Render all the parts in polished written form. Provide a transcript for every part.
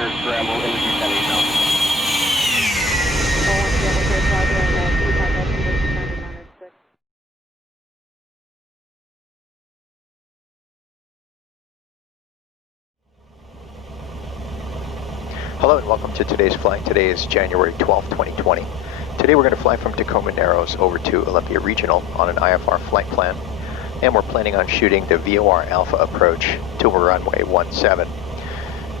There's scramble in the descending zone. Hello and welcome to today's flight. Today is January 12th, 2020. Today we're going to fly from Tacoma Narrows over to Olympia Regional on an IFR flight plan, and we're planning on shooting the VOR-Alpha approach to runway 17.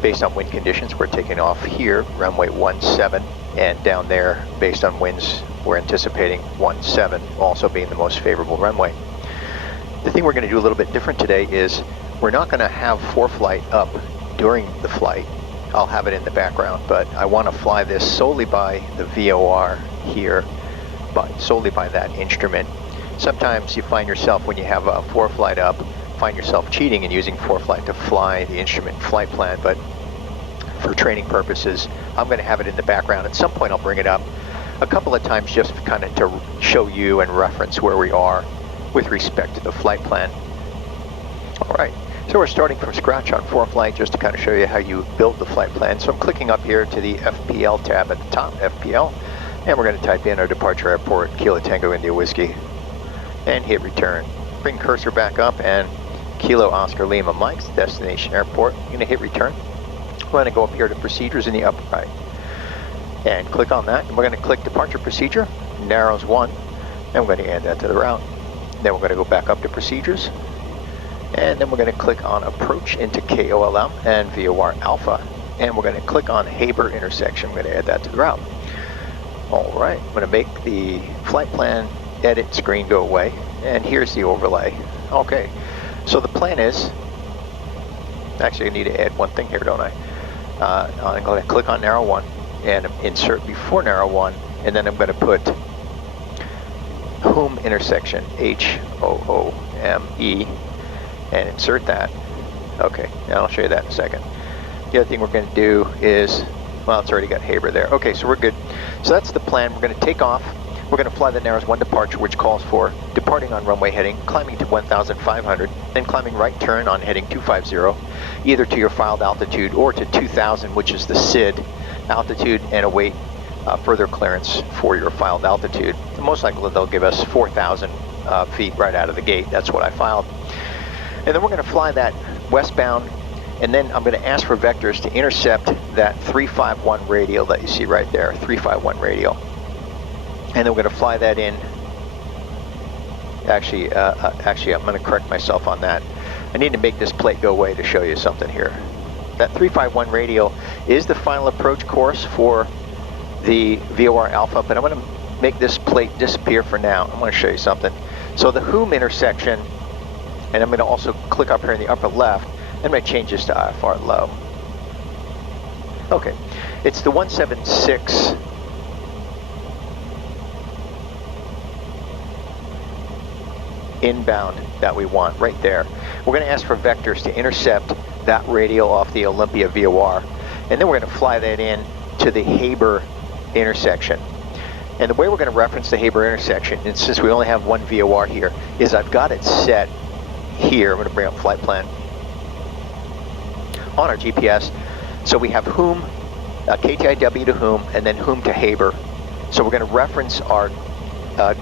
Based on wind conditions, we're taking off here, runway 17, and down there, based on winds, we're anticipating 17 also being the most favorable runway. The thing we're going to do a little bit different today is we're not going to have ForeFlight up during the flight. I'll have it in the background, but I want to fly this solely by the VOR here, but solely by that instrument. Sometimes you find yourself, when you have a ForeFlight up, find yourself cheating and using ForeFlight to fly the instrument flight plan, but for training purposes, I'm going to have it in the background. At some point I'll bring it up a couple of times just kind of to show you and reference where we are with respect to the flight plan. All right. So we're starting from scratch on ForeFlight just to kind of show you how you build the flight plan. So I'm clicking up here to the FPL tab at the top, FPL, and we're going to type in our departure airport, Kilo Tango India Whiskey, and hit return. Bring cursor back up and Kilo Oscar Lima Mike's destination airport. I'm going to hit return. We're going to go up here to procedures in the upper right and click on that. And we're going to click departure procedure, Narrows 1, and we're going to add that to the route. Then we're going to go back up to procedures. And then we're going to click on approach into KOLM and VOR-Alpha. And we're going to click on Haber intersection. We're going to add that to the route. All right, I'm going to make the flight plan edit screen go away. And here's the overlay. Okay, so the plan is, actually I need to add one thing here, don't I? I'm going to click on narrow 1 and insert before narrow 1. And then I'm going to put whom intersection, H-O-O-M-E. And insert that. Okay, now I'll show you that in a second. The other thing we're going to do is, well, it's already got Haber there. Okay, so we're good. So that's the plan. We're going to take off. We're going to fly the Narrows 1 departure, which calls for departing on runway heading, climbing to 1,500, then climbing right turn on heading 250, either to your filed altitude or to 2,000, which is the SID altitude, and await further clearance for your filed altitude. And most likely they'll give us 4,000 feet right out of the gate. That's what I filed. And then we're going to fly that westbound, and then I'm going to ask for vectors to intercept that 351 radial that you see right there, 351 radial. And then we're going to fly that in. Actually, I'm going to correct myself on that. I need to make this plate go away to show you something here. That 351 radial is the final approach course for the VOR-Alpha, but I'm going to make this plate disappear for now. I'm going to show you something. So the whom intersection, and I'm going to also click up here in the upper left, and I'm going to change this to IFR low. Okay, it's the 176 inbound that we want right there. We're going to ask for vectors to intercept that radial off the Olympia VOR, and then we're going to fly that in to the Haber intersection. And the way we're going to reference the Haber intersection, and since we only have one VOR here, is I've got it set here. I'm going to bring up flight plan on our GPS. So we have whom, KTIW to whom, and then whom to Haber. So we're going to reference our,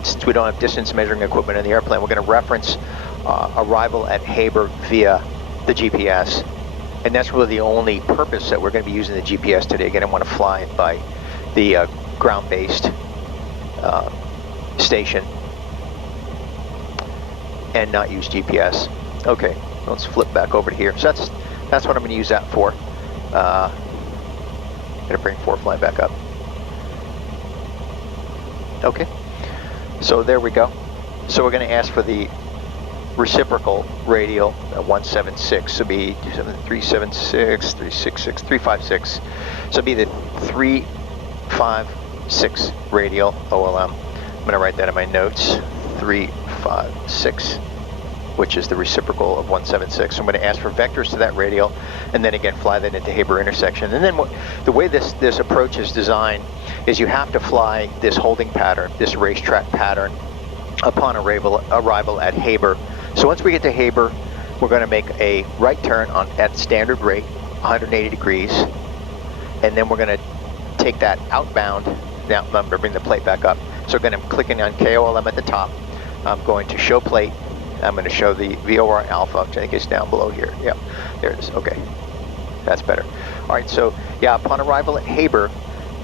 since we don't have distance measuring equipment in the airplane, we're going to reference arrival at Haber via the GPS. And that's really the only purpose that we're going to be using the GPS today. Again, I want to fly it by the ground-based station and not use GPS. Okay, let's flip back over to here. So that's what I'm going to use that for. I'm going to bring ForeFlight back up. Okay, so there we go. So we're going to ask for the reciprocal radial 176. So be 376, 366, 356. So it'll be the 356 radial OLM. I'm going to write that in my notes. 356, which is the reciprocal of 176. So I'm going to ask for vectors to that radial, and then again fly that into Haber intersection. And then the way this approach is designed is you have to fly this holding pattern, this racetrack pattern, upon arrival at Haber. So once we get to Haber, we're going to make a right turn at standard rate, 180 degrees. and then we're going to take that outbound. Now I'm going to bring the plate back up. So again, I'm clicking on KOLM at the top. I'm going to show plate. I'm going to show the VOR alpha, which I think is down below here. Yep, there it is. Okay, that's better. All right, so yeah, upon arrival at Haber,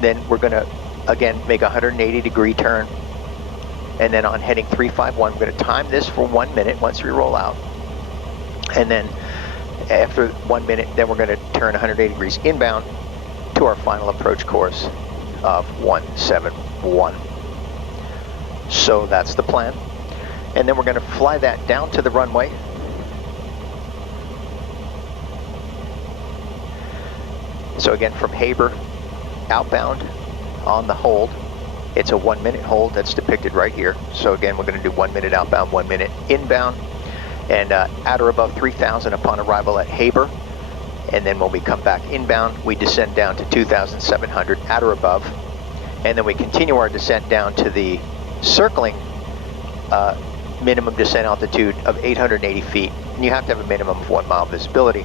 then we're going to again make a 180-degree turn, and then on heading 351, we're going to time this for 1 minute once we roll out, and then after 1 minute, then we're going to turn 180 degrees inbound to our final approach course of 171. So that's the plan. And then we're going to fly that down to the runway. So again, from Haber, outbound on the hold. It's a 1 minute hold that's depicted right here. So again, we're going to do 1 minute outbound, 1 minute inbound. And at or above 3,000 upon arrival at Haber. And then when we come back inbound, we descend down to 2,700 at or above. And then we continue our descent down to the circling minimum descent altitude of 880 feet. And you have to have a minimum of 1 mile visibility.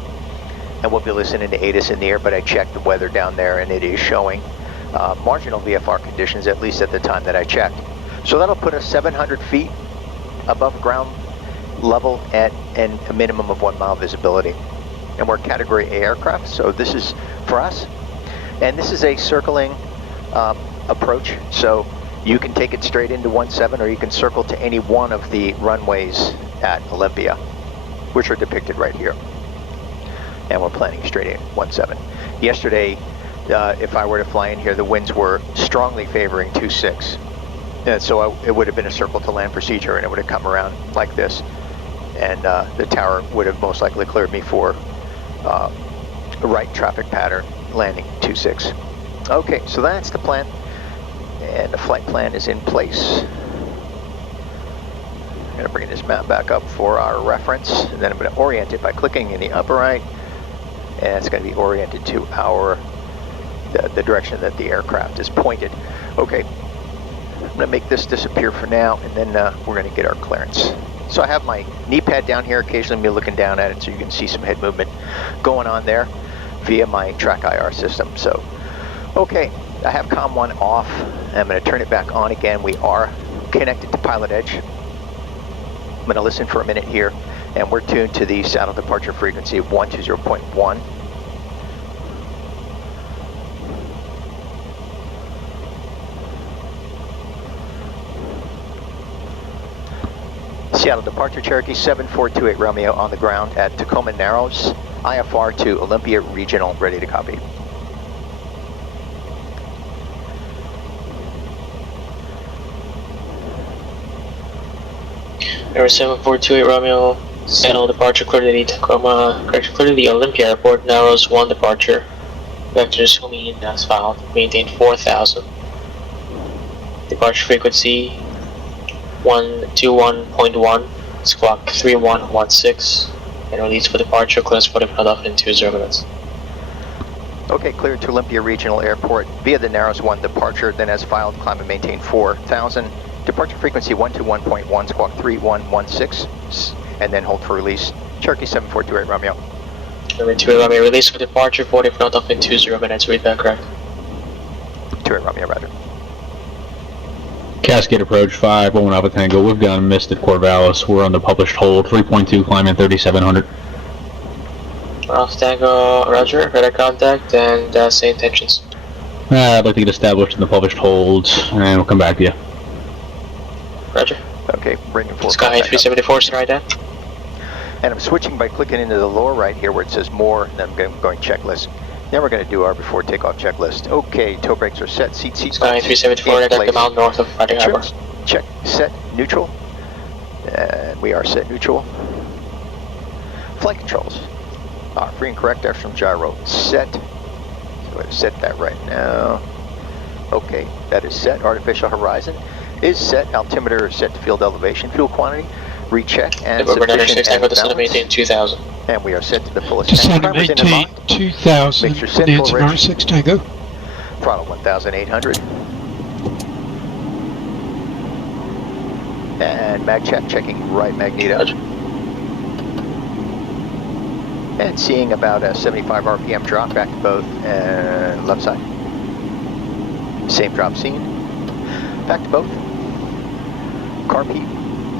And we'll be listening to ATIS in the air, but I checked the weather down there and it is showing marginal VFR conditions, at least at the time that I checked. So that'll put us 700 feet above ground level and a minimum of 1 mile visibility. And we're category A aircraft, so this is for us. And this is a circling approach, so you can take it straight into 17 or you can circle to any one of the runways at Olympia, which are depicted right here. And we're planning straight in 17. Yesterday, if I were to fly in here, the winds were strongly favoring 26. And so it would have been a circle to land procedure, and it would have come around like this. And the tower would have most likely cleared me for a right traffic pattern, landing 26. Okay, so that's the plan. And the flight plan is in place. I'm going to bring this map back up for our reference, and then I'm going to orient it by clicking in the upper right. And it's going to be oriented to the direction that the aircraft is pointed. Okay, I'm going to make this disappear for now, and then we're going to get our clearance. So I have my knee pad down here, occasionally me looking down at it so you can see some head movement going on there via my track IR system. So, okay, I have COM 1 off. I'm going to turn it back on again. We are connected to PilotEdge. I'm going to listen for a minute here, and we're tuned to the saddle departure frequency of 120.1. Seattle departure, Cherokee 7428 Romeo on the ground at Tacoma Narrows, IFR to Olympia Regional, ready to copy. Air 7428 Romeo, Seattle departure, clear to the Tacoma, correction, clear to the Olympia Airport, Narrows 1 departure. Vector zooming in as filed, maintain 4,000. Departure frequency 121.1, squawk 3116, and release for departure, clearance for the cutoff in 20 minutes. Okay, cleared to Olympia Regional Airport via the Narrows 1 departure, then as filed, climb and maintain 4,000. Departure frequency 121.1, squawk 3116, and then hold for release. Cherokee 7428 Romeo. 28 Romeo, release for departure, 40 cutoff in 20 minutes, read back correct. 28 Romeo, roger. Cascade approach 5, 1 Alpha Tango. We've got a missed at Corvallis. We're on the published hold. 3.2, climbing 3,700. Alpha Tango, roger, radar contact, and say intentions. I'd like to get established in the published holds, and we'll come back to you. Roger. Okay, bringing forward. Sky 374, stand right down. And I'm switching by clicking into the lower right here where it says more, and then I'm going checklist. Then we're going to do our before takeoff checklist. Okay, toe brakes are set, seat Sky 374, radar command north of Fighting Harbor. Check, set, neutral. And we are set neutral. Flight controls. Free and correct axial gyro set. So I'm going to set that right now. Okay, that is set. Artificial horizon is set. Altimeter is set to field elevation. Fuel quantity, recheck, and sufficient and balance. Maintain 2,000. And we are set to the fullest. Descend to maintain 2,000. Nancy Mar 6 Tango. Throttle 1,800. And mag check, checking right magneto. And seeing about a 75 RPM drop back to both and left side. Same drop seen. Back to both. Carb heat,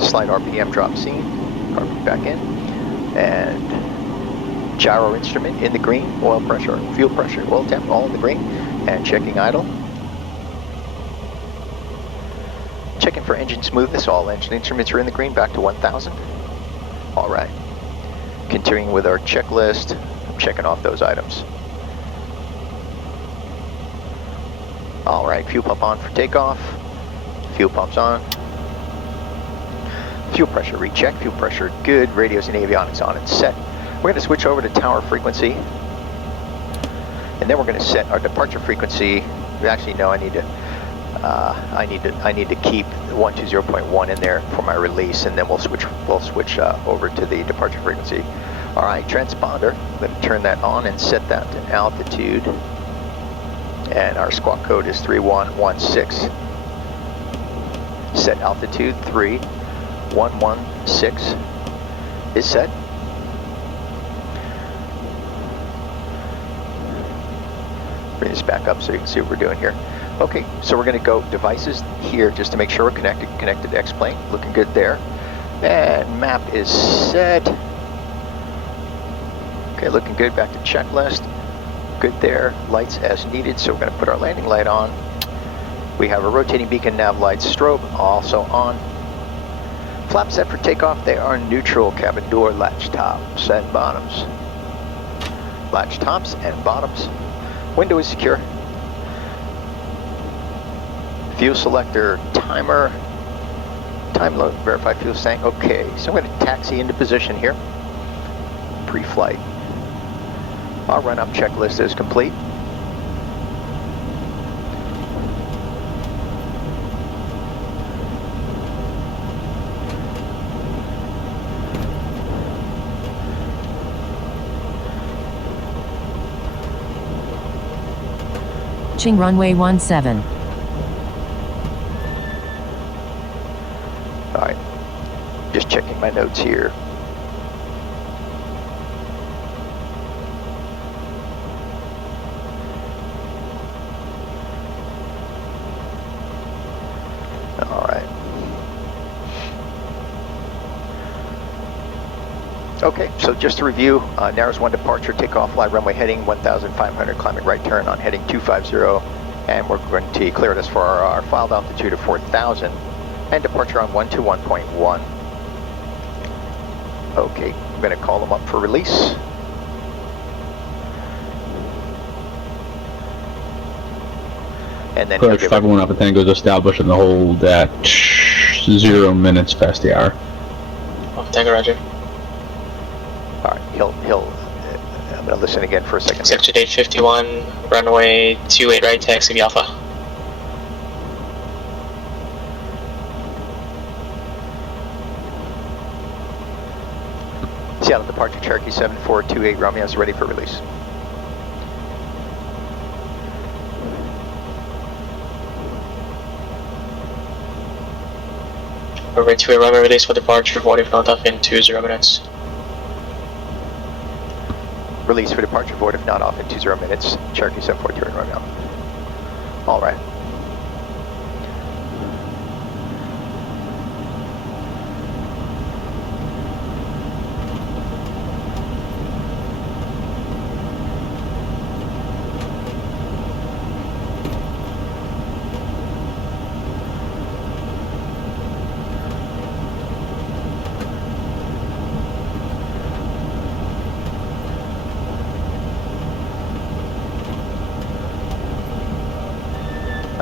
slight RPM drop seen. Carb heat back in. And gyro instrument in the green. Oil pressure, fuel pressure, oil temp, all in the green. And checking idle. Checking for engine smoothness. All engine instruments are in the green. Back to 1,000. All right. Continuing with our checklist. I'm checking off those items. All right. Fuel pump on for takeoff. Fuel pump's on. Fuel pressure recheck. Fuel pressure good. Radios and avionics on and set. We're going to switch over to tower frequency. And then we're going to set our departure frequency. Actually, no, I need to keep 120.1 in there for my release, and then we'll switch over to the departure frequency. All right, transponder. I'm going to turn that on and set that to altitude. And our squawk code is 3116. Set altitude 3116 is set. Bring this back up so you can see what we're doing here. Okay, so we're going to go devices here just to make sure we're connected to X-plane. Looking good there. And map is set. Okay, looking good. Back to checklist. Good there. Lights as needed, so we're going to put our landing light on. We have a rotating beacon, nav lights, strobe also on. Flap set for takeoff. They are neutral. Cabin door, latch tops and bottoms. Latch tops and bottoms. Window is secure. Fuel selector, timer, time load, verify fuel tank. Okay, so I'm going to taxi into position here. Pre-flight. Our run-up checklist is complete. Ching runway 17. All right, just checking my notes here. All right. Okay, so just to review, Narrows 1 departure, takeoff, fly runway heading 1,500, climbing right turn on heading 250, and we're going to clear this for our filed altitude of 4,000, and departure on 121.1. Okay, I'm going to call them up for release. And then Approach 501 Alpha Tango is established in the hold at 0 minutes past the hour. Alpha Tango, roger. All right, I'm going to listen again for a second. Sector date 51, runway 28 right, taxi to Alpha. Seattle departure, Cherokee 7428, Romeo is ready for release. Runway 28 runway release for departure, void if not off in 20 minutes. Release for departure, void if not off in 20 minutes, Cherokee 7428, Romeo. All right.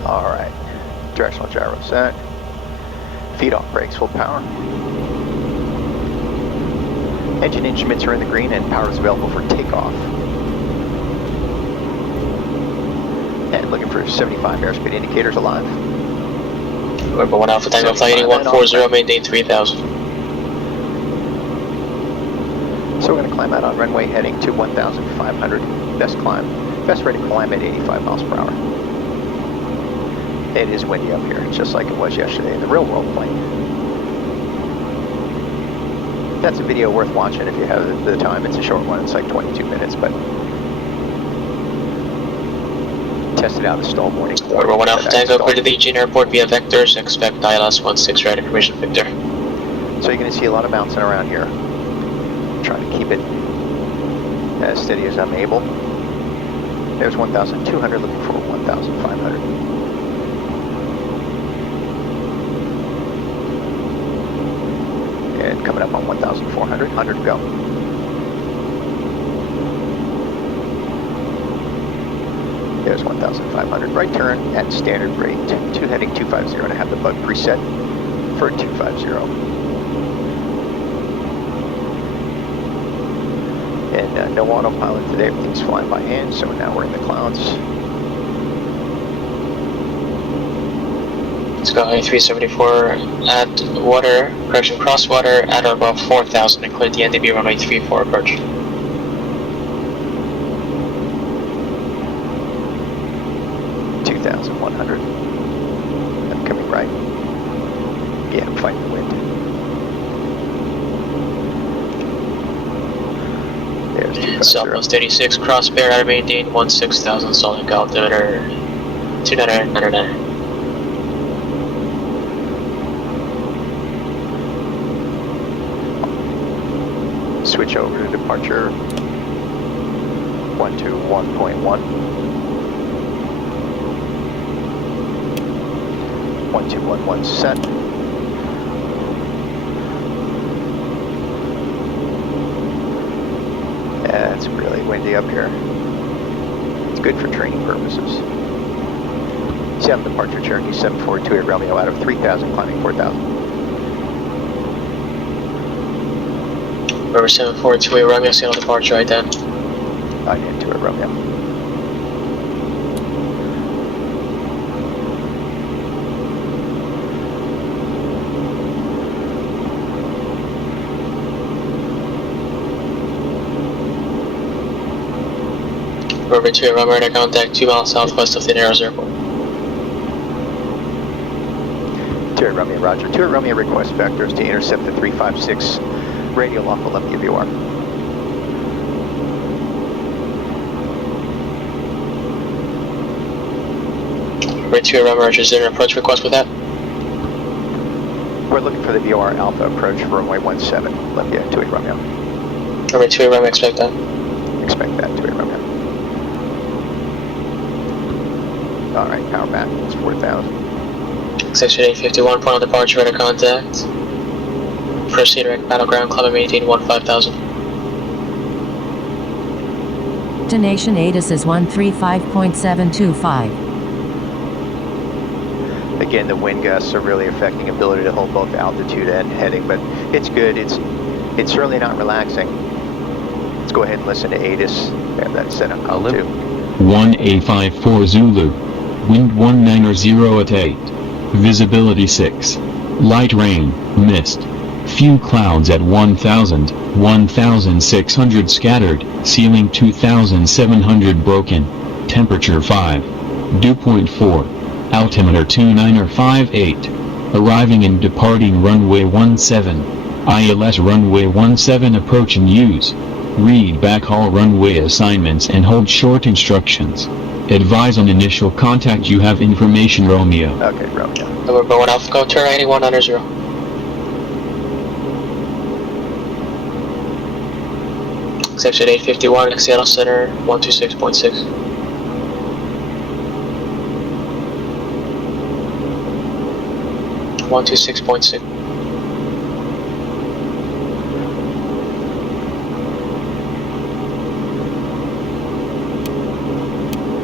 All right, directional gyro set. Feet off brakes, full power. Engine instruments are in the green and power is available for takeoff. And looking for 75 airspeed indicators alive. November 1 Alpha Tango, flight heading 140, maintain 3000. So we're going to climb out on runway heading to 1,500. Best climb. Best rate of climb at 85 miles per hour. It is windy up here, just like it was yesterday in the real world plane. That's a video worth watching if you have the time. It's a short one, it's like 22 minutes, but tested out the stall warning. Number 1 Alpha Tango, clear to the Eugene Airport via vectors, expect ILS 16 right information, Victor. So you're going to see a lot of bouncing around here. Trying to keep it as steady as I'm able. There's 1,200, looking for 1,500. And coming up on 1,400, 100 to go. There's 1,500. Right turn at standard rate. 2 heading 250, and I have the bug preset for 250. And no autopilot today, everything's flying by hand, so now we're in the clouds. Let's go high 374 at water, correction cross water at or above 4,000 and clear the NDB runway 34 approach. I'm coming right. Yeah, I'm fighting the wind. There's 250. Southwest 86, cross bear out of maintain 16,000, stalling altimeter 299. Switch over to departure 121.1. 1211 set. Yeah, it's really windy up here. It's good for training purposes. 7 departure Cherokee 7428 Romeo out of 3,000, climbing 4,000. River 7428 Romeo, signal departure, ident. Ident to it, Romeo. River 2 Romeo, radar contact 2 miles southwest of the Narrows Airport. 2 Romeo, roger. 2 Romeo, request vectors to intercept the 356 radial off Olympia VOR. River 2 Romeo, roger. Is there an approach request with that? We're looking for the VOR Alpha approach for runway 17, Olympia, 2 Romeo. River 2 Romeo, expect that. Expect that, 2 Romeo. Alright, power back, it's 4,000. Section 851, point of departure, radar contact. Proceed direct battleground, climb and maintain 15,000. Destination ATIS is 135.725. Again, the wind gusts are really affecting ability to hold both altitude and heading, but it's good. It's certainly not relaxing. Let's go ahead and listen to ATIS. Have that set up. Olympia. 1A54 Zulu. Wind 190 at 8. Visibility 6. Light rain, mist. Few clouds at 1,000, 1,600 scattered, ceiling 2,700 broken. Temperature 5. Dew point 4. Altimeter 2958. Arriving and departing runway 17. ILS runway 17 approach and use. Read back all runway assignments and hold short instructions. Advise on initial contact. You have information, Romeo. Okay, Romeo. Number 1 Alpha, go turn 8190. Section 851, Seattle Center 126.6. One 26.6.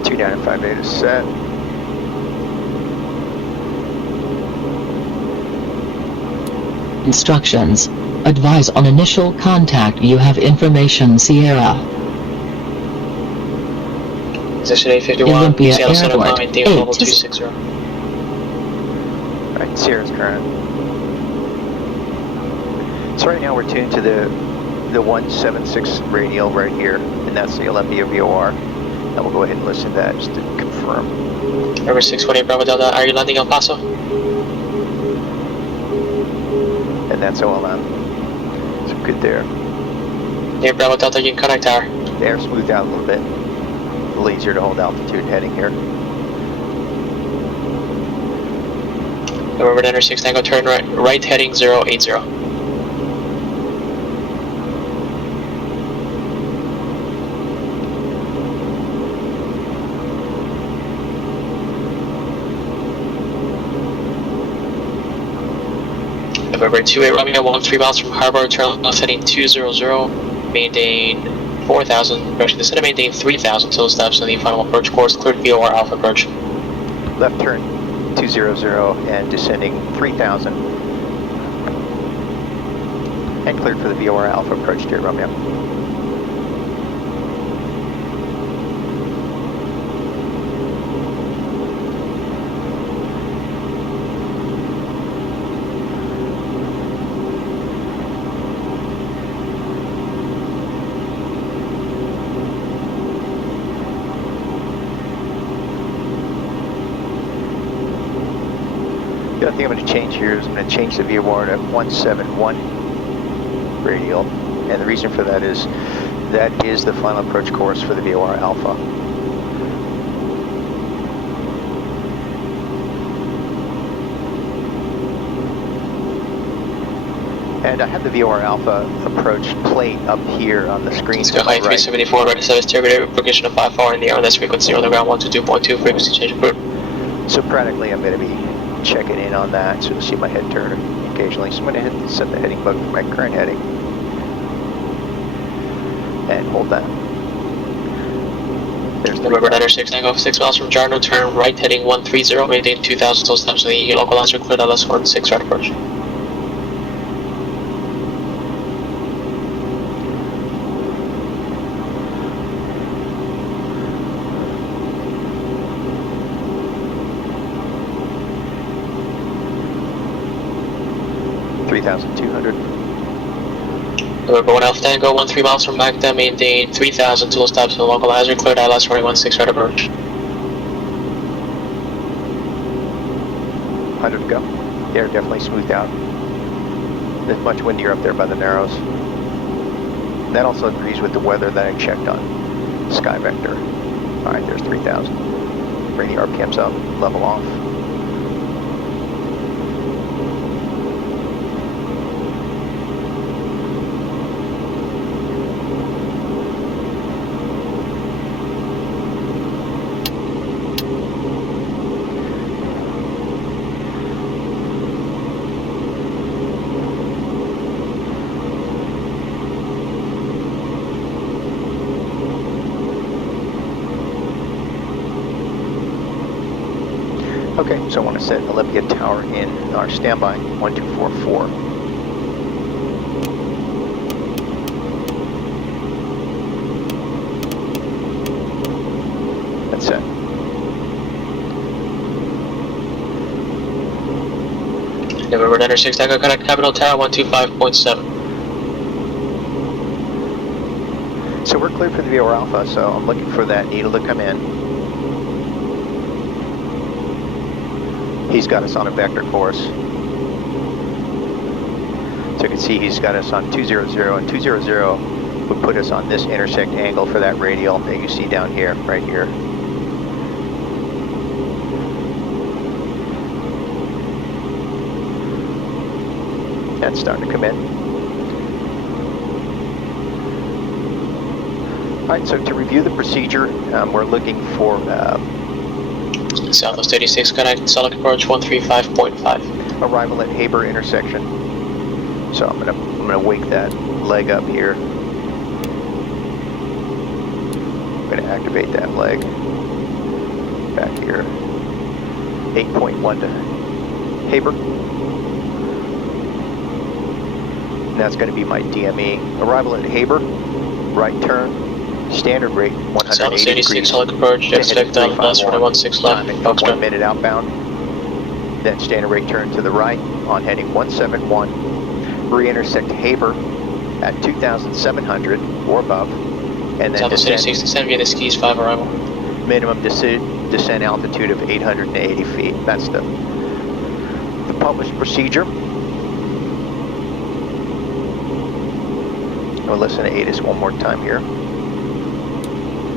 Two down and 58 is set. Instructions. Advise on initial contact. You have information, Sierra. Section 851, Olympia Seattle Center, Airport, maintain level 260. Right, Sierra's current. So right now we're tuned to the 176 radial right here, and that's the Olympia VOR. And we'll go ahead and listen to that just to confirm. River 618 Bravo Delta, are you landing El Paso? And that's OLM. So Good there. Air Bravo Delta, you can contact tower. The air smoothed out a little bit. A little easier to hold altitude heading here. November 96 Tango, turn right heading 080. November 28 Romeo, 13 miles from harbor, turn left heading 200, maintain 4,000, actually descend and maintain 3,000 till stops on the final approach course, cleared VOR Alpha approach. Left turn 200 and descending 3,000. And cleared for the VOR Alpha approach, dear Romeo. The other thing I'm going to change here is I'm going to change the VOR to 171 radial, and the reason for that is the final approach course for the VOR Alpha. And I have the VOR Alpha approach plate up here on the screen. Let's go height 374, right to service turbine, propagation of 54 in the air, that's frequency on the ground 122.2, frequency change approved. So practically I'm going to be checking in on that, so you'll see my head turn occasionally. So I'm going to set the heading button for my current heading and hold that. There's the November 96 Tango, 6 miles from Jarno, turn right heading 130, maintain 2,000 till stops on the local lines are cleared at less 16 right approach. November 1 Alpha Tango, 13 miles from Baghdad, maintain 3,000 till stops on the local lines are cleared at last 16 right approach. 100 to go. The air definitely smoothed out. There's much windier up there by the Narrows. And that also agrees with the weather that I checked on Sky Vector. Alright, there's 3,000. Bring the RPMs up, level off. Okay, so I want to set Olympia Tower in our standby, 1244. That's set. November 96 Tango, connect Capital Tower 125.7. So we're cleared for the VOR Alpha, so I'm looking for that needle to come in. He's got us on a vector course. So you can see he's got us on 200, and 200 would put us on this intersect angle for that radial that you see down here, right here. That's starting to come in. Alright, so to review the procedure, we're looking for Southwest 86, connect Solid approach 135.5. arrival at Haber intersection. So I'm gonna wake that leg up here. I'm gonna activate that leg back here. 8.1 to Haber. And that's gonna be my DME. Arrival at Haber, right turn, standard rate 180 degrees. Solid approach, expect last 16 left, 1 minute outbound. Then standard rate turn to the right on heading 171. Re-intersect Haber at 2,700 or above. And then descend. 67 via the skis 5 arrival. Minimum descent altitude of 880 feet. That's the published procedure. We'll listen to ATIS one more time here.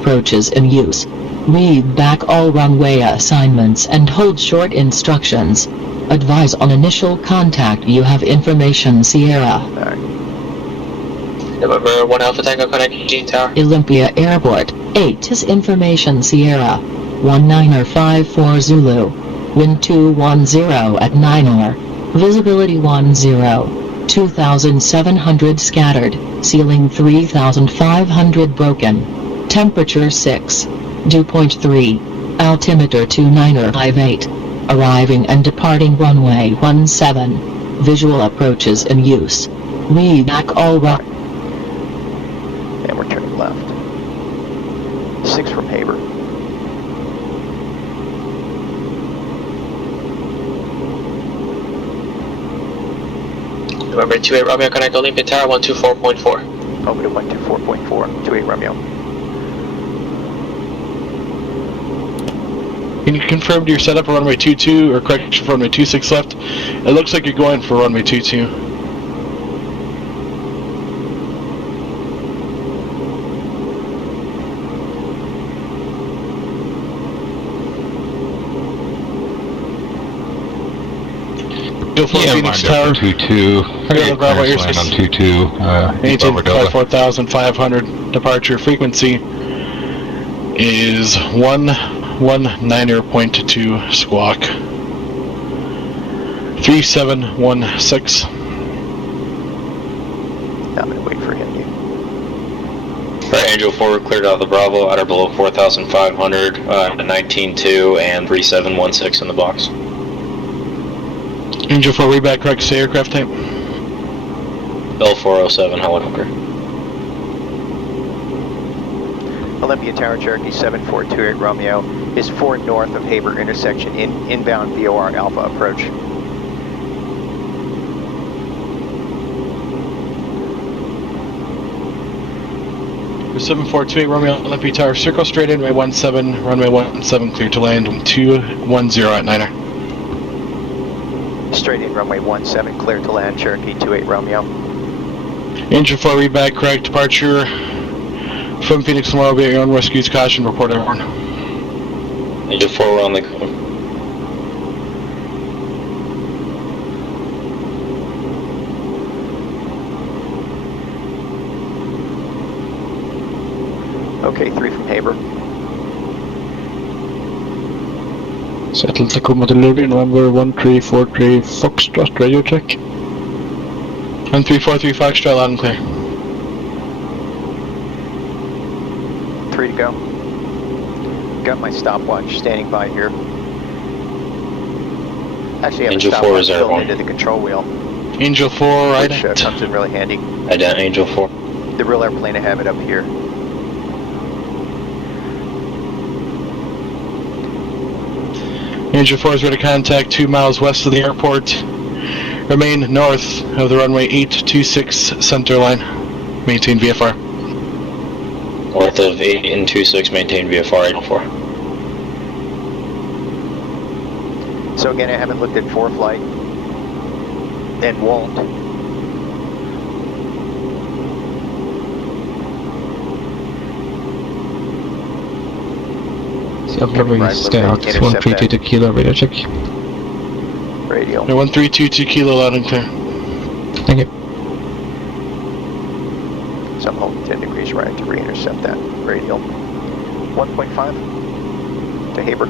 Approaches in use. Read back all runway assignments and hold short instructions. Advise on initial contact. You have information, Sierra. Alright. November 1 Alpha Tango connecting tower. Olympia Airport. 8 is information, Sierra. 1954 Zulu. Wind 210 at 9 or. Visibility 10. 2,700 scattered. Ceiling 3,500 broken. Temperature 6. Dew point 3. Altimeter 2958. Arriving and departing runway 17. Visual approaches in use. Read back all And we're turning left. 6 from Haber. November 28 Romeo connect Olympia tower 124.4. Over to 124.4. 28 Romeo. Can you confirm your setup for runway 22 or correction for runway 26 left? It looks like you're going for runway 22. Yeah, Phoenix Tower. 22. Bravo, Clearance line on 22. Maintain Bravo Delta. 4,500. Departure frequency is 119.2 squawk. 3716. I'm gonna wait for him. Alright, Angel 4 cleared out of the Bravo at or below 4,500, 19.2 and 3716 in the box. Angel 4, reback, correct, say aircraft type. Bell 407 helicopter. Olympia Tower, Cherokee 7428 Romeo is 4 north of Haber intersection inbound VOR Alpha approach. For 7428 Romeo, Olympia Tower, circle straight in, runway 17, runway 17 clear to land, 210 at 9er. Straight in runway 17 clear to land, Cherokee 28 Romeo. Angel 4, reback, correct, departure from Phoenix tomorrow, be at your own risk, use caution, report everyone. Angel 4, we're on the Okay, 3 from Haber. Settle Tacoma delivery, November 1343 Foxtrot, radio check. 1343 Foxtrot, loud and clear. 3 to go. Got my stopwatch standing by here. Actually, I have Angel a 4 stopwatch reserve built one. into the control wheel, Angel 4, right which at. comes in really handy. ident Angel 4. The real airplane, I have it up here. Angel 4 is ready to contact 2 miles west of the airport. Remain north of the runway 826 center line. Maintain VFR. North of 8 and 26, maintain VFR 804. So again, I haven't looked at ForeFlight and won't. Observing Scout, 132 kilo, radio check. Radio. 1322 kilo, loud and clear. Thank you. So I'm holding 10 degrees right to re-intercept that radial. 1.5 to Haber.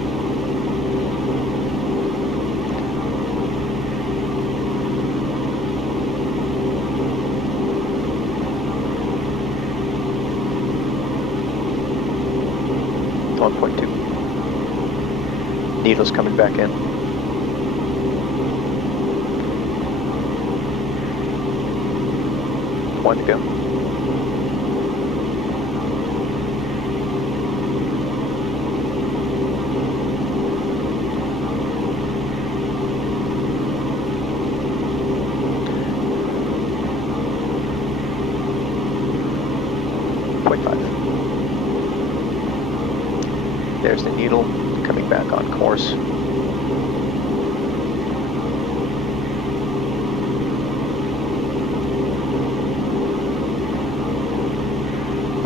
Needle's coming back in. One to go. There's the needle coming back on course.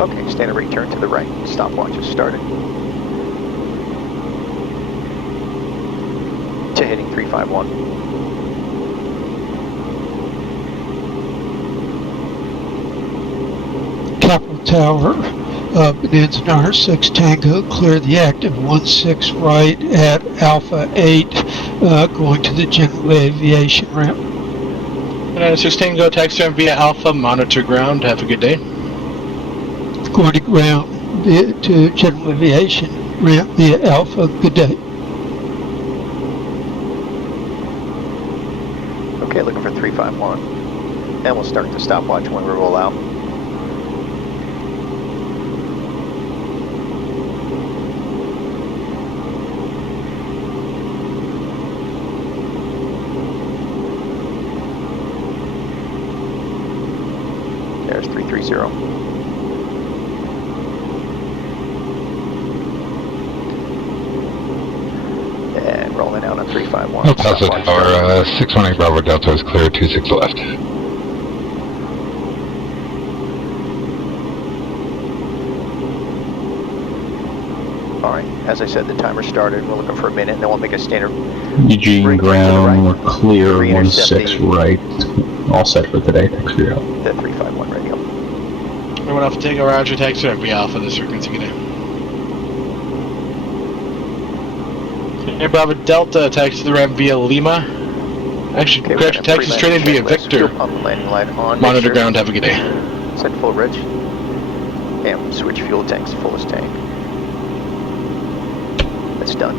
Okay, standard rate turn to the right. Stopwatch is started. To heading 351. Capital Tower, Peninsula 6 Tango, clear the active 16 right at Alpha 8, going to the general aviation ramp. And 6 Tango, taxi ramp via Alpha, monitor ground. Have a good day. Going to ground to general aviation ramp via Alpha. Good day. Okay, looking for 351. And we'll start the stopwatch when we roll out. There's 330. And rolling out on 351. El Paso Tower, 618 Bravo Delta is clear, 26 left. Alright, as I said, the timer started. We're looking for a minute, and then we'll make a standard. Eugene ground, we're clear, Re-intercept 16 right. All set for today, thanks for your help. The 351 radio. Everyone off Tango, Roger, taxi ramp via Alpha, this frequency, good day. Hey, Bravo Delta, taxi the ramp via Lima. Actually, Okay, correction, taxi straight in via Victor. Fuel pump landing light on. Monitor ground, have a good day. Set full rich. And switch fuel tanks to fullest tank. That's done.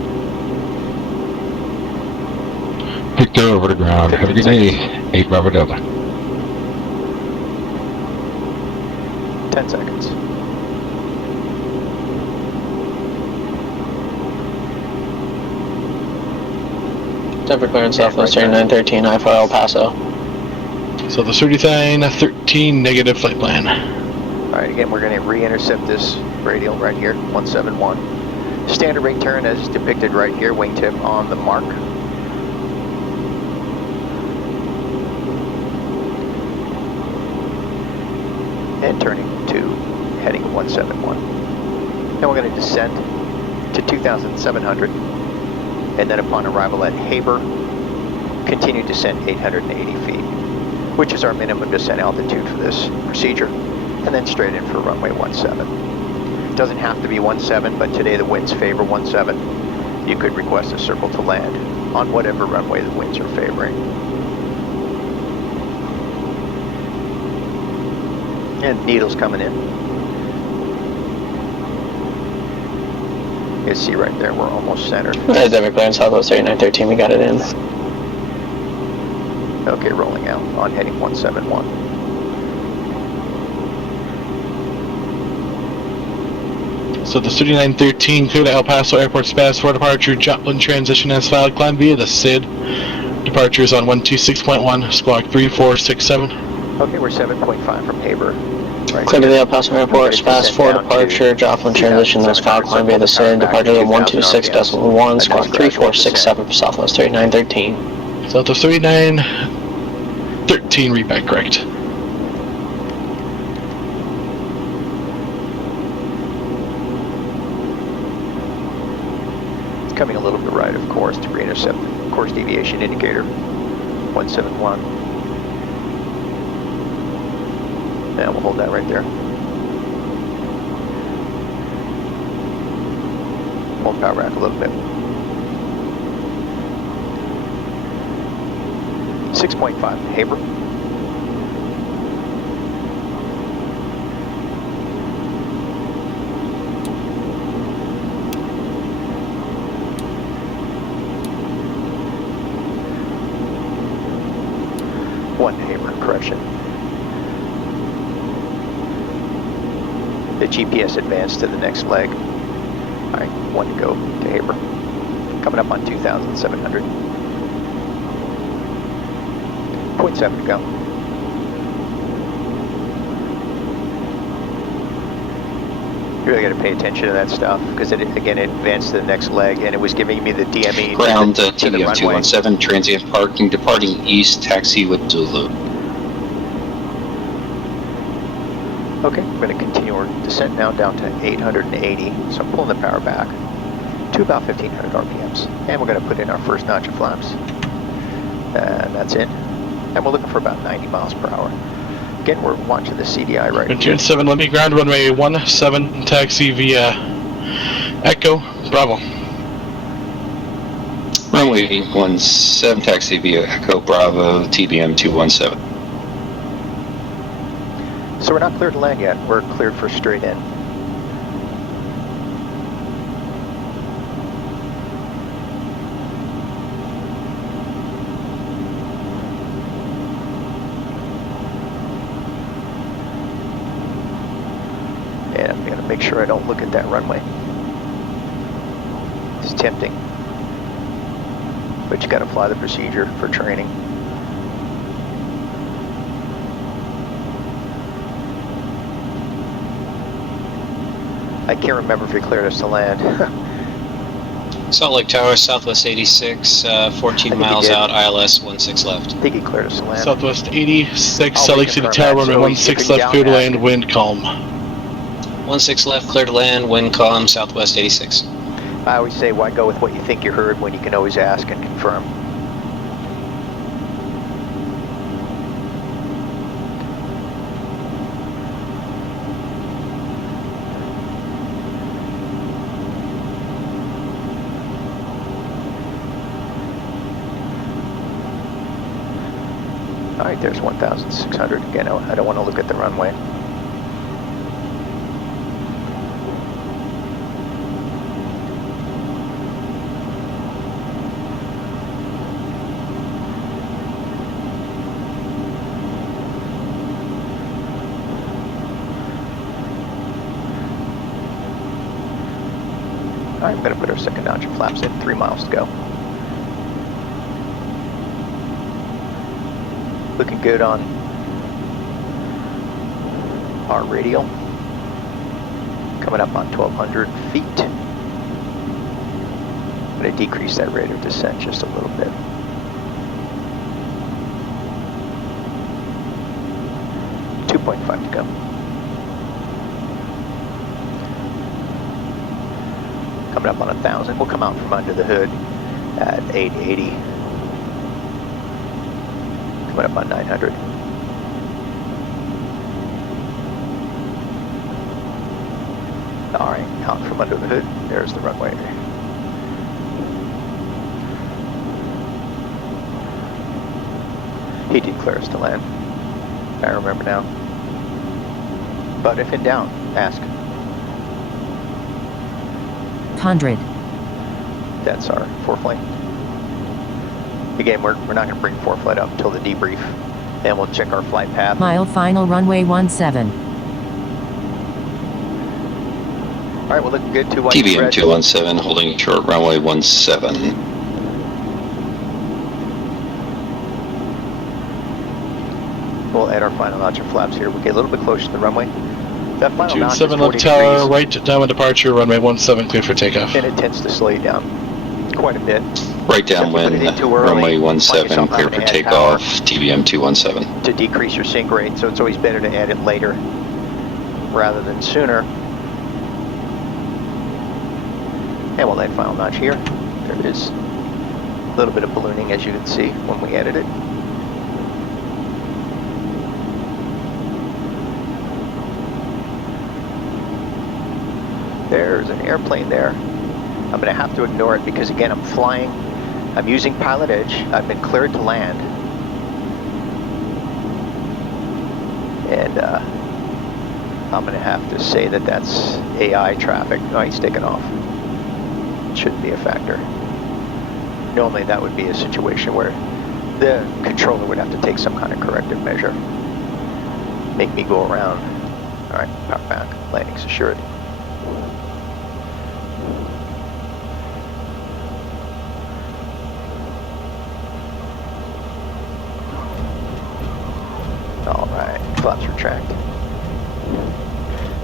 Victor over to ground. Have a good day. 8 Bravo Delta. 10 seconds. Denver clearance Southwest 3913, I for El Paso. So the 3913 negative flight plan. Alright, again, we're going to re-intercept this radial right here, 171. Standard rate turn as depicted right here, wingtip on the mark. And turning to heading 171. Then we're going to descend to 2,700. And then upon arrival at Haber, continue descent 880 feet, which is our minimum descent altitude for this procedure. And then straight in for runway 17. It doesn't have to be 17, but today the winds favor 17. You could request a circle to land on whatever runway the winds are favoring. And needles coming in. You can see right there, we're almost centered. Denver clearance Southwest 3913, we got it in. Okay, rolling out on heading 171. So the 3913 clear to El Paso Airport Space for departure, Joplin transition as filed, climb via the SID. Departures on 126.1, squawk 3467. Okay, we're 7.5 from Haber. Right Clear to here. the El Paso Airport, Space 4 departure, Joplin transition as filed, climb via the SID. Departures on 126.1, squawk 3467 for Southwest 3913. So the 3913 read back correct. Coming a little bit right, of course, to re-intercept course deviation indicator 171. And we'll hold that right there. Hold power back a little bit. 6.5, Haber. One Haber, correction. The GPS advanced to the next leg. Alright, one to go to Haber. Coming up on 2,700. 0.7 to go. You really got to pay attention to that stuff because it advanced to the next leg and it was giving me the DME ground to the runway. TDF-217, transient parking, departing east, taxi with Zulu. Okay, we're going to continue our descent now down to 880. So I'm pulling the power back to about 1500 RPMs. And we're going to put in our first notch of flaps. And that's in. And we're looking for about 90 miles per hour. Again, we're watching the CDI right here. June 7, let me ground runway 17, taxi via Echo, Bravo. Runway 17, taxi via Echo Bravo, TBM 217. So we're not cleared to land yet. We're cleared for straight in. And I'm going to make sure I don't look at that runway. It's tempting. But you got to fly the procedure for training. I can't remember if he cleared us to land. Salt Lake Tower, Southwest 86, 14 miles out, ILS 16 left. I think he cleared us to land. Southwest 86, Salt Lake City Tower, runway 16 left, clear to land, wind calm. 16 left, clear to land, wind calm, Southwest 86. I always say, why go with what you think you heard when you can always ask and confirm. All right, there's 1,600. Again, I don't want to look at the runway. All right, I'm going to put our second notch of flaps in, 3 miles to go. Looking good on our radial. Coming up on 1,200 feet. I'm going to decrease that rate of descent just a little bit. .5 to go. Coming up on 1,000. We'll come out from under the hood at 880. Coming up on 900. All right, out from under the hood. There's the runway. He did clear us to land. I remember now. But if in doubt, ask. 100. That's our ForeFlight. Again, we're not going to bring ForeFlight up until the debrief. Then we'll check our flight path. Mile final runway 17. All right, we're looking good. TBM 217, holding short runway 17. We'll add our final notch of flaps here. We'll get a little bit closer to the runway. That final June notch 7 is left 40 tower, degrees, right downwind departure, runway 17, clear for takeoff. and it tends to slow you down quite a bit. Right downwind, runway 17, clear for takeoff, TBM 217. To decrease your sink rate, so it's always better to add it later rather than sooner. And we'll add final notch here. There it is. A little bit of ballooning, as you can see when we added it. There's an airplane there. I'm going to have to ignore it because, again, I'm flying. I'm using PilotEdge. I've been cleared to land. And I'm going to have to say that that's AI traffic. Oh, he's taken off. It shouldn't be a factor. Normally that would be a situation where the controller would have to take some kind of corrective measure. Make me go around. All right, power back. Landing's assured. All right, flaps retract.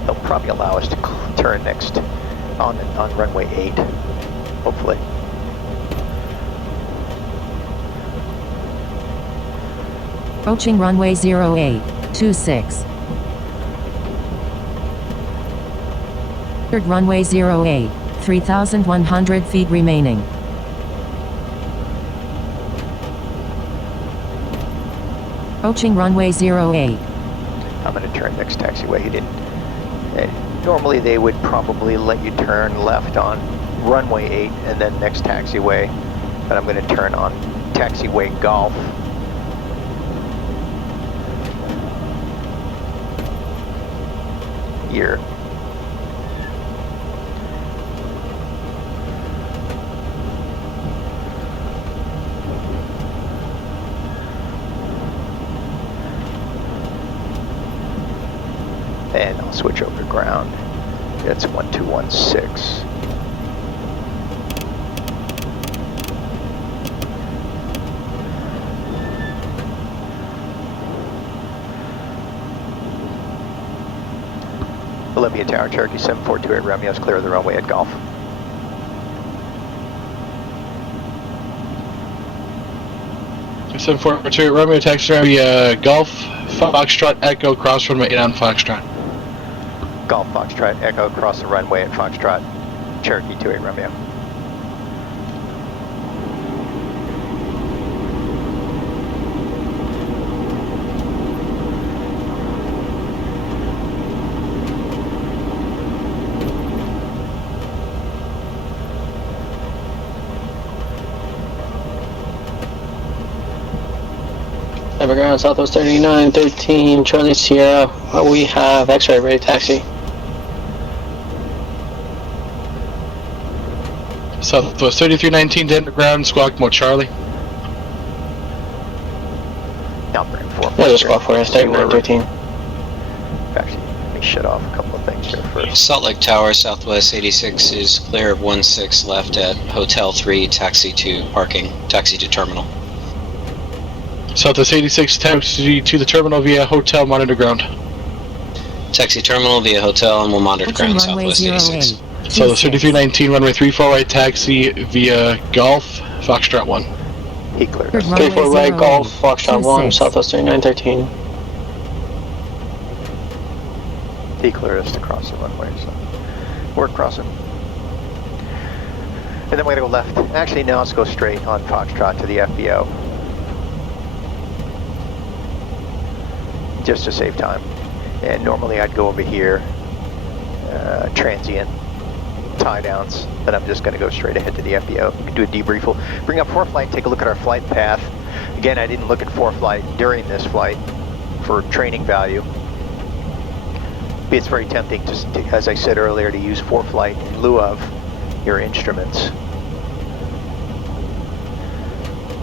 They'll probably allow us to turn next on runway 8, hopefully. Approaching runway 08, 26. Cleared runway 08, 3,100 feet remaining. Approaching runway 08. I'm going to turn next taxiway. He didn't. Normally they would probably let you turn left on runway 8 and then next taxiway, but I'm going to turn on taxiway Golf. Here. And I'll switch over to ground. That's 1216. Olympia Tower, Cherokee 7428 Romeo's clear of the runway at Golf. Seven 428 Romeo, taxi Golf, Foxtrot, Echo, cross runway 8 on Foxtrot. Golf, Foxtrot, Echo, cross the runway at Foxtrot, Cherokee 28 Romeo. Everground, Southwest 3913, Charlie Sierra. We have X-ray ready taxi. Southwest 3319, Denver ground, Squawk Mo Charlie. Now bring 4. Yeah, there's Squawk for us, 3913. Actually, let me shut off a couple of things here first. Salt Lake Tower, Southwest 86 is clear of 16 left at Hotel 3, taxi to parking, taxi to terminal. Southwest 86, taxi to the terminal via hotel, monitor ground. Taxi terminal via hotel and we'll monitor ground, Southwest 86. Southwest 3319, runway 34 right, taxi via Golf, Foxtrot 1. He cleared. 34 right, Golf, Foxtrot 1, Southwest 3913. He cleared us to cross the runway, so we're crossing. And then we're going to go left. Actually, now let's go straight on Foxtrot to the FBO. Just to save time. And normally I'd go over here, transient, tie downs, but I'm just going to go straight ahead to the FBO. We can do a debrief. We'll bring up ForeFlight, take a look at our flight path. Again, I didn't look at ForeFlight during this flight for training value. It's very tempting, to, as I said earlier, to use ForeFlight in lieu of your instruments.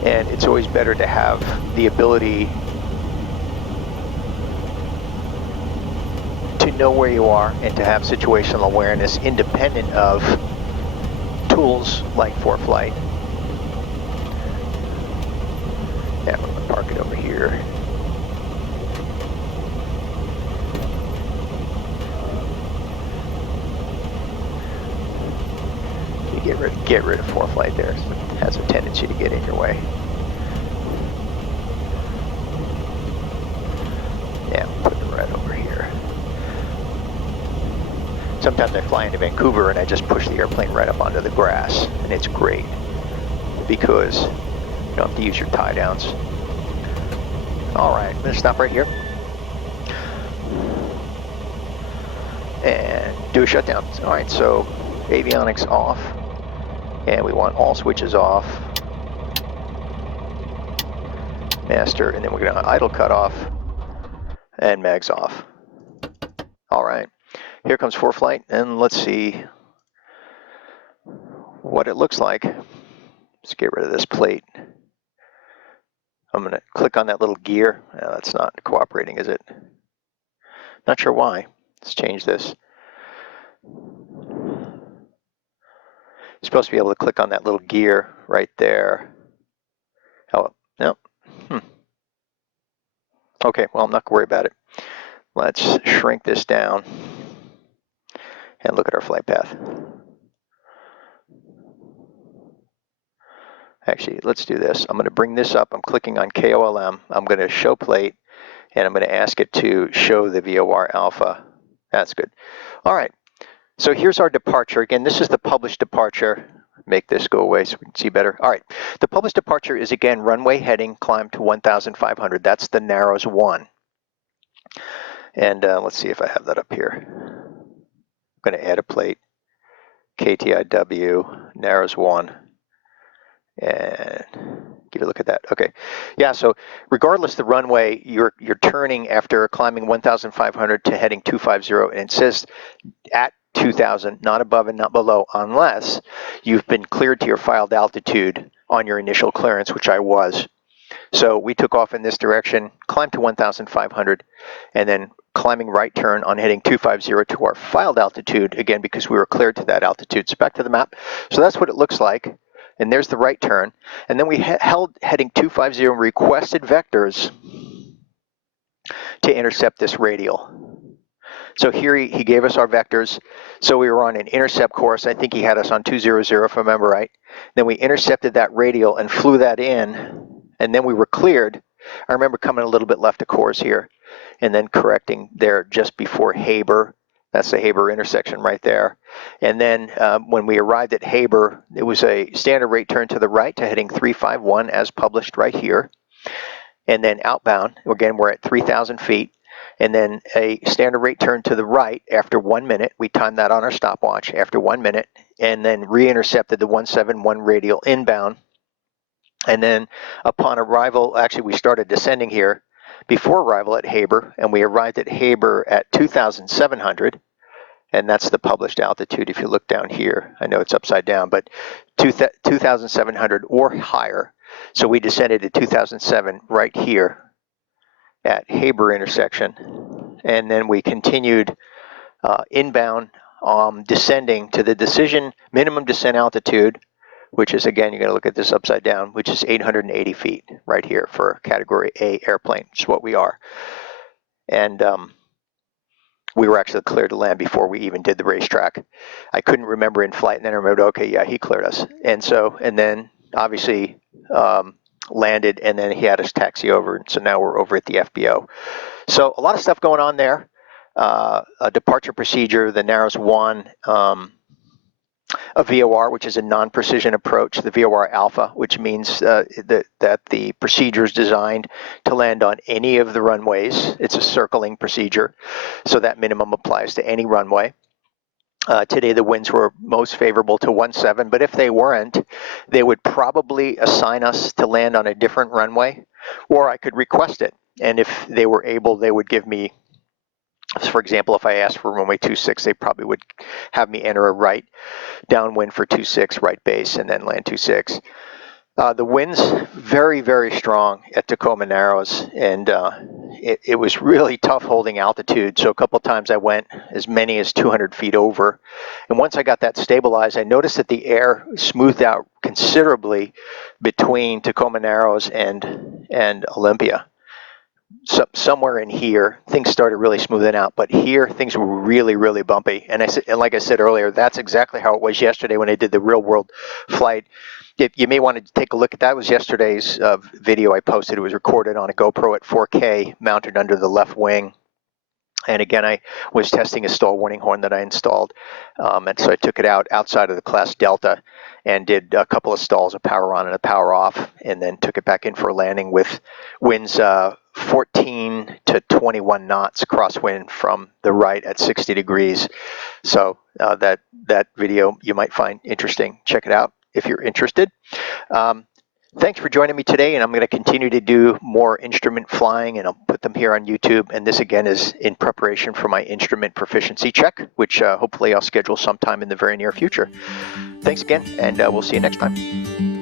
And it's always better to have the ability to know where you are and to have situational awareness independent of tools like ForeFlight. Yeah, we're going to park it over here. You get rid of ForeFlight there. It has a tendency to get in your way. Yeah, put it right over here. Sometimes I fly into Vancouver and I just push the airplane right up onto the grass, and it's great because you don't have to use your tie downs. All right, I'm gonna stop right here and do a shutdown. All right, so avionics off, and we want all switches off, master, and then we're gonna idle cut off and mags off. All right. Here comes ForeFlight, and let's see what it looks like. Let's get rid of this plate. I'm going to click on that little gear. No, that's not cooperating, is it? Not sure why. Let's change this. You're supposed to be able to click on that little gear right there. Oh, no. Okay, well, I'm not going to worry about it. Let's shrink this down and look at our flight path. Actually, let's do this. I'm going to bring this up. I'm clicking on KOLM. I'm going to show plate, and I'm going to ask it to show the VOR alpha. That's good. All right. So here's our departure. Again, this is the published departure. Make this go away so we can see better. All right, the published departure is again runway heading, climb to 1,500. That's the Narrows 1. And let's see if I have that up here. I'm going to add a plate, KTIW, Narrows 1, and give a look at that. Okay, yeah. So regardless the runway, you're turning after climbing 1,500 to heading 250, and it says at 2,000, not above and not below, unless you've been cleared to your filed altitude on your initial clearance, which I was. So we took off in this direction, climbed to 1,500, and then climbing right turn on heading 250 to our filed altitude, again, because we were cleared to that altitude. So back to the map. So that's what it looks like. And there's the right turn. And then we held heading 250 and requested vectors to intercept this radial. So here he gave us our vectors. So we were on an intercept course. I think he had us on 200, if I remember right. Then we intercepted that radial and flew that in. And then we were cleared. I remember coming a little bit left of course here and then correcting there just before Haber. That's the Haber intersection right there. And then when we arrived at Haber, it was a standard rate turn to the right to heading 351 as published right here. And then outbound, again, we're at 3,000 feet. And then a standard rate turn to the right after 1 minute. We timed that on our stopwatch after 1 minute, and then re-intercepted the 171 radial inbound. And then upon arrival, actually we started descending here before arrival at Haber, and we arrived at Haber at 2,700. And that's the published altitude if you look down here. I know it's upside down, but 2,700 or higher. So we descended to 2,007 right here at Haber intersection, and then we continued inbound, descending to the minimum descent altitude, which is, again, you're going to look at this upside down, which is 880 feet right here for a Category A airplane, which is what we are. And we were actually cleared to land before we even did the racetrack. I couldn't remember in flight, and then I remembered, okay, yeah, he cleared us. And then obviously landed, and then he had us taxi over, and so now we're over at the FBO. So a lot of stuff going on there. A departure procedure, the Narrows 1, a VOR, which is a non-precision approach, the VOR alpha, which means that the procedure is designed to land on any of the runways. It's a circling procedure, so that minimum applies to any runway. Today the winds were most favorable to 17, but if they weren't, they would probably assign us to land on a different runway, or I could request it. And if they were able, they would give me, for example, if I asked for runway 26, they probably would have me enter a right downwind for 26, right base, and then land 26. The winds very, very strong at Tacoma Narrows, and it was really tough holding altitude. So a couple times I went as many as 200 feet over. And once I got that stabilized, I noticed that the air smoothed out considerably between Tacoma Narrows and Olympia. So somewhere in here, things started really smoothing out, but here things were really, really bumpy. And like I said earlier, that's exactly how it was yesterday when I did the real world flight. You may want to take a look at that. It was yesterday's video I posted. It was recorded on a GoPro at 4K, mounted under the left wing. And again, I was testing a stall warning horn that I installed. And so I took it out outside of the class Delta and did a couple of stalls, a power on and a power off, and then took it back in for a landing with winds 14 to 21 knots crosswind from the right at 60 degrees. So that video you might find interesting. Check it out if you're interested. Thanks for joining me today, and I'm going to continue to do more instrument flying, and I'll put them here on YouTube. And this, again, is in preparation for my instrument proficiency check, which hopefully I'll schedule sometime in the very near future. Thanks again, and we'll see you next time.